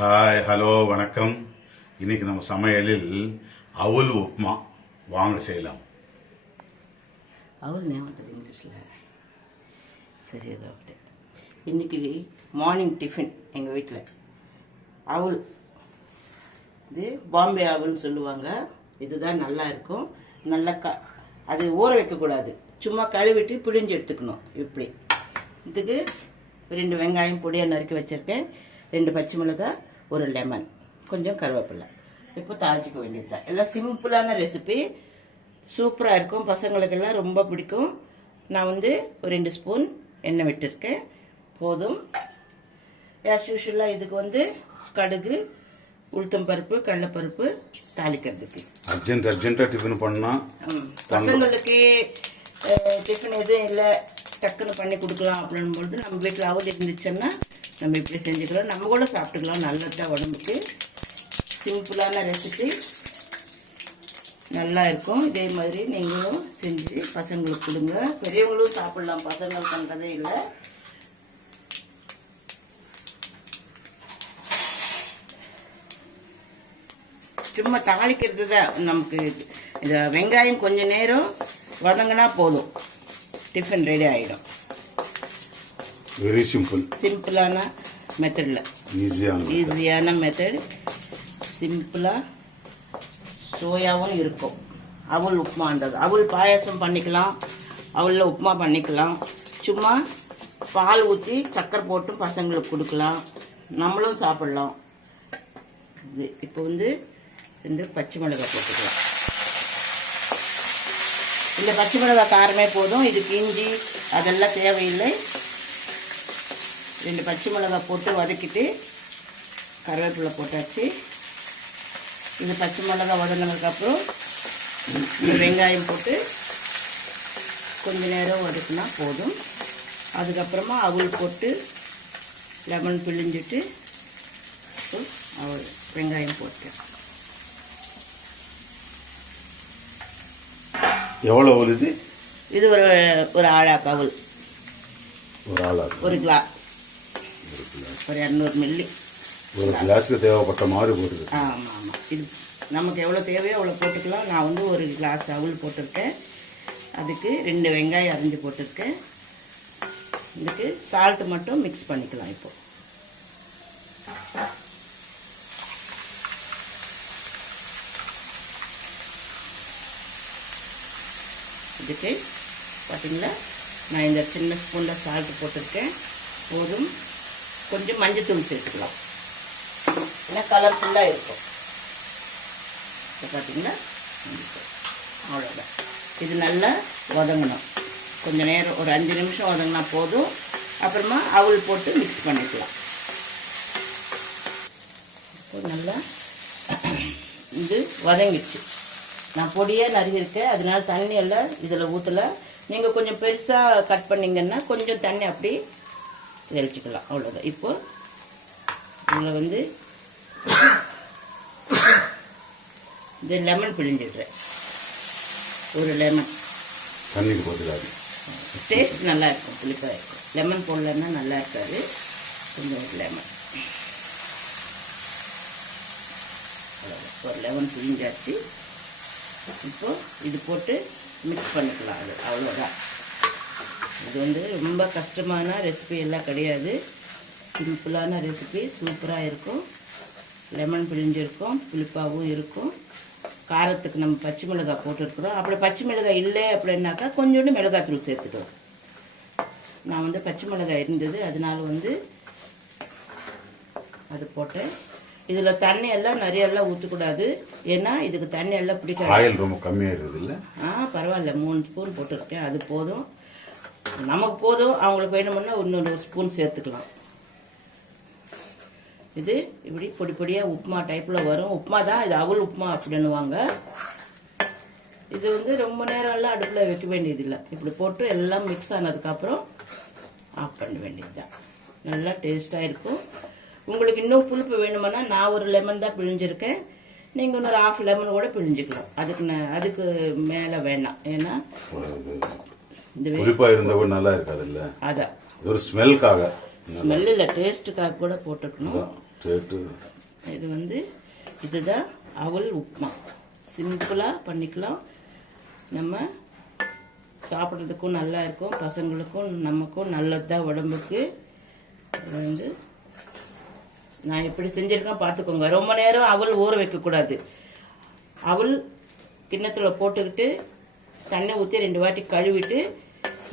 Hi hello வணக்கம். இன்னைக்கு நம்ம சமையலில் அவல் உப்புமா வாங்க செய்யலாம். அவல் ஞாபகம் இங்கிலீஷில் சரி அப்படி. இன்றைக்கி மார்னிங் டிஃபன் எங்கள் வீட்டில் அவல், இது பாம்பே அவல்னு சொல்லுவாங்க. இதுதான் நல்லா இருக்கும். நல்லா அது ஊற வைக்கக்கூடாது, சும்மா கழுவிட்டு பிழிஞ்சு எடுத்துக்கணும். இப்படி இதுக்கு 2 வெங்காயம் பொடியாக நறுக்கி வச்சுருக்கேன், 2 பச்சை மிளகாய், ஒரு லெமன், கொஞ்சம் கருவேப்பிலை. இப்போ தாளிச்சிக்க வேண்டியது தான். எல்லாம் சிம்பிளான ரெசிபி, சூப்பராக இருக்கும். பசங்களுக்கெல்லாம் ரொம்ப பிடிக்கும். நான் ஒரு 2 ஸ்பூன் எண்ணெய் விட்டுருக்கேன், போதும். ஆஸ் யூஷுவலாக இதுக்கு கடுகு, உளுத்தம் பருப்பு, கடலைப்பருப்பு தாளிக்கிறதுக்கு. அர்ஜென்ட்டாக டிஃபன் பண்ணால் பசங்களுக்கு டிஃபன் எதுவும் இல்லை, டக்குன்னு பண்ணி கொடுக்கலாம் அப்படின்பொழுது நம்ம வீட்டில் அவல் இருந்துச்சுன்னா நம்ம இப்படி செஞ்சுக்கலாம். நம்ம கூட சாப்பிட்டுக்கலாம், நல்லது தான் உடம்புக்கு. சிம்பிளான ரெசிபி, நல்லா இருக்கும். இதே மாதிரி நீங்களும் செஞ்சு பசங்களுக்கு கொடுங்க. பெரியவங்களும் சாப்பிடலாம், பசங்கள் பண்ணுறதே இல்லை. சும்மா தாளிக்கிறது தான் நமக்கு. இந்த வெங்காயம் கொஞ்சம் நேரம் வதங்கினா போதும், டிஃபன் ரெடி ஆகிடும். வெரி சிம்பிளான மெத்தடில், ஈஸியான மெத்தட், சிம்பிளாக சோயாவும் இருக்கும். அவல் உப்புமான்றது, அவல் பாயாசம் பண்ணிக்கலாம், அவலில் உப்புமா பண்ணிக்கலாம். சும்மா பால் ஊற்றி சக்கரை போட்டும் பசங்களுக்கு கொடுக்கலாம், நம்மளும் சாப்பிடலாம். இது இப்போ 2 பச்சை மிளகாய் போட்டுக்கலாம். இந்த பச்சை மிளகாய் காரமே போதும், இதுக்கு இஞ்சி அதெல்லாம் தேவையில்லை. 2 பச்சை மிளகாய் போட்டு வதக்கிட்டு கருவேப்பிலை போட்டாச்சு. இது பச்சை மிளகாய் வதங்கினதுக்கப்புறம் வெங்காயம் போட்டு கொஞ்ச நேரம் வதக்குனா போதும். அதுக்கப்புறமா அவல் போட்டு லெமன் பிழிஞ்சிட்டு அவல் வெங்காயம் போட்டு. எவ்வளோ அவல் இது? இது ஒரு ஆழாக்கு அவல், ஒரு கிளாஸ், ஒரு 200 மில்லி. ஒரு கிளாஸுக்கு தேவைப்பட்ட மாதிரி போட்டுது. ஆமாம் ஆமாம், இது நமக்கு எவ்வளோ தேவையோ அவ்வளோ போட்டுக்கலாம். நான் ஒரு கிளாஸ் அவல் போட்டிருக்கேன், அதுக்கு 2 வெங்காயம் அரிஞ்சு போட்டிருக்கேன். இதுக்கு சால்ட்டு மட்டும் மிக்ஸ் பண்ணிக்கலாம். இப்போ இதுக்கு பார்த்தீங்களா, நான் இந்த சின்ன ஸ்பூனில் சால்ட்டு போட்டிருக்கேன், போதும். கொஞ்சம் மஞ்சத்தூள் சேர்த்துக்கலாம், ஏன்னா கலர்ஃபுல்லாக இருக்கும். இப்போ பார்த்தீங்களா, அவ்வளோதான். இது நல்லா வதங்கணும், கொஞ்சம் நேரம், ஒரு 5 நிமிஷம் வதங்கினா போதும். அப்புறமா அவல் போட்டு மிக்ஸ் பண்ணிக்கலாம். இப்போ நல்லா இது வதங்கிடுச்சு. நான் பொடியாக நறுக்கியிருக்கேன், அதனால தண்ணி எல்லாம் இதில் ஊற்றலை. நீங்கள் கொஞ்சம் பெருசாக கட் பண்ணிங்கன்னா கொஞ்சம் தண்ணி அப்படி தெளிச்சிக்கலாம், அவ்வளோதான். இப்போ இதில் இந்த லெமன் பிழிஞ்சிடுறேன், ஒரு லெமன். தண்ணிக்கு போட்டுக்காது, டேஸ்ட் நல்லா இருக்கும், புளிப்பாக இருக்கும். லெமன் போடலன்னா நல்லா இருக்காது. கொஞ்சம் ஒரு லெமன், ஒரு லெமன் பிழிஞ்சாச்சு. இப்போ இது போட்டு மிக்ஸ் பண்ணிக்கலாம், அது அவ்வளோதான். இது ரொம்ப கஷ்டமான ரெசிபி எல்லாம் கிடையாது, சிம்பிளான ரெசிபி, சூப்பராக இருக்கும். லெமன் பிழிஞ்சிருக்கும், புளிப்பாகவும் இருக்கும். காரத்துக்கு நம்ம பச்சை மிளகாய் போட்டுருக்குறோம். அப்படி பச்சை மிளகாய் இல்லை அப்படின்னாக்கா கொஞ்சோண்டு மிளகாய்த்தூள் சேர்த்துக்கலாம். நான் பச்சை மிளகாய் இருந்தது, அதனால அது போட்டேன். இதில் தண்ணி எல்லாம் நிறையெல்லாம் ஊற்றக்கூடாது, ஏன்னா இதுக்கு தண்ணி எல்லாம் பிடிக்காது. ஆயில் ரொம்ப கம்மியாக இருக்குது இல்லை? பரவாயில்ல, 3 ஸ்பூன் போட்டிருக்கேன், அது போதும். நமக்கு போதும், அவங்களுக்கு வேணுமுன்னா இன்னொரு ஸ்பூன் சேர்த்துக்கலாம். இது இப்படி பொடி பொடியாக உப்புமா டைப்பில் வரும். உப்புமா தான் இது, அவல் உப்புமா அப்படின்னுவாங்க. இது ரொம்ப நேரம்லாம் அடுப்பில் வைக்க வேண்டியதில்லை. இப்படி போட்டு எல்லாம் மிக்ஸ் ஆனதுக்கப்புறம் ஆஃப் பண்ண வேண்டியது தான். நல்லா டேஸ்ட்டாக இருக்கும். உங்களுக்கு இன்னும் புளிப்பு வேணுமென்னா நான் ஒரு லெமன் தான் பிழிஞ்சிருக்கேன், நீங்கள் இன்னொரு 1/2 லெமன் கூட பிழிஞ்சிக்கலாம். அதுக்கு மேலே வேணாம், ஏன்னா புளிப்பாக இருந்தவங்க நல்லா இருக்காது இல்லை. அதான் ஒரு ஸ்மெல்லுக்காக, ஸ்மெல்லில் டேஸ்ட்டுக்காக கூட போட்டுக்கணும். சரி. இது வந்து இதுதான் அவல் உப்புமா. சிம்பிளாக பண்ணிக்கலாம். நம்ம சாப்பிட்றதுக்கும் நல்லா இருக்கும், பசங்களுக்கும் நமக்கும் நல்லது தான் உடம்புக்கு. இது வந்து நான் எப்படி செஞ்சுருக்கேன் பார்த்துக்கோங்க. ரொம்ப நேரம் அவல் ஊற வைக்கக்கூடாது. அவல் கிண்ணத்தில் போட்டுக்கிட்டு தண்ணி ஊற்றி 2 வாட்டி கழுவிட்டு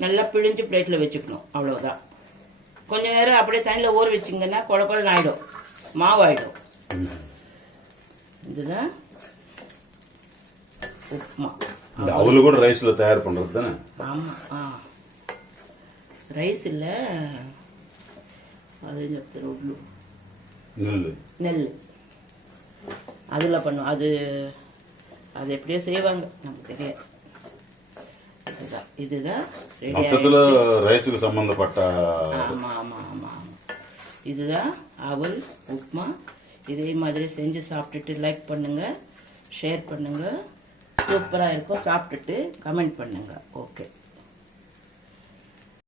நல்லா பிழிஞ்சு பிளேட்டில் வச்சுக்கணும். அவ்வளோதான். கொஞ்ச நேரம் அப்படியே தண்ணியில் ஊற வச்சிங்கன்னா குழப்பம் ஆகிடும், மாவாயிடும். இதுதான் உப்புமா. இந்த அவலு கூட ரைஸில் தயார் பண்ணுறது தானே? ஆமாம். ரைஸ் இல்லை, அது நெல் அதில் பண்ணுவோம். அது எப்படியோ செய்வாங்க, நமக்கு தெரியாது. இதுதான் மொத்தத்தில் ரைஸுக்கு சம்பந்தப்பட்ட. ஆமாம். இதுதான் அவல் உப்புமா. இதே மாதிரி செஞ்சு சாப்பிட்டுட்டு லைக் பண்ணுங்கள், ஷேர் பண்ணுங்கள். சூப்பராக இருக்கும். சாப்பிட்டுட்டு கமெண்ட் பண்ணுங்கள். ஓகே.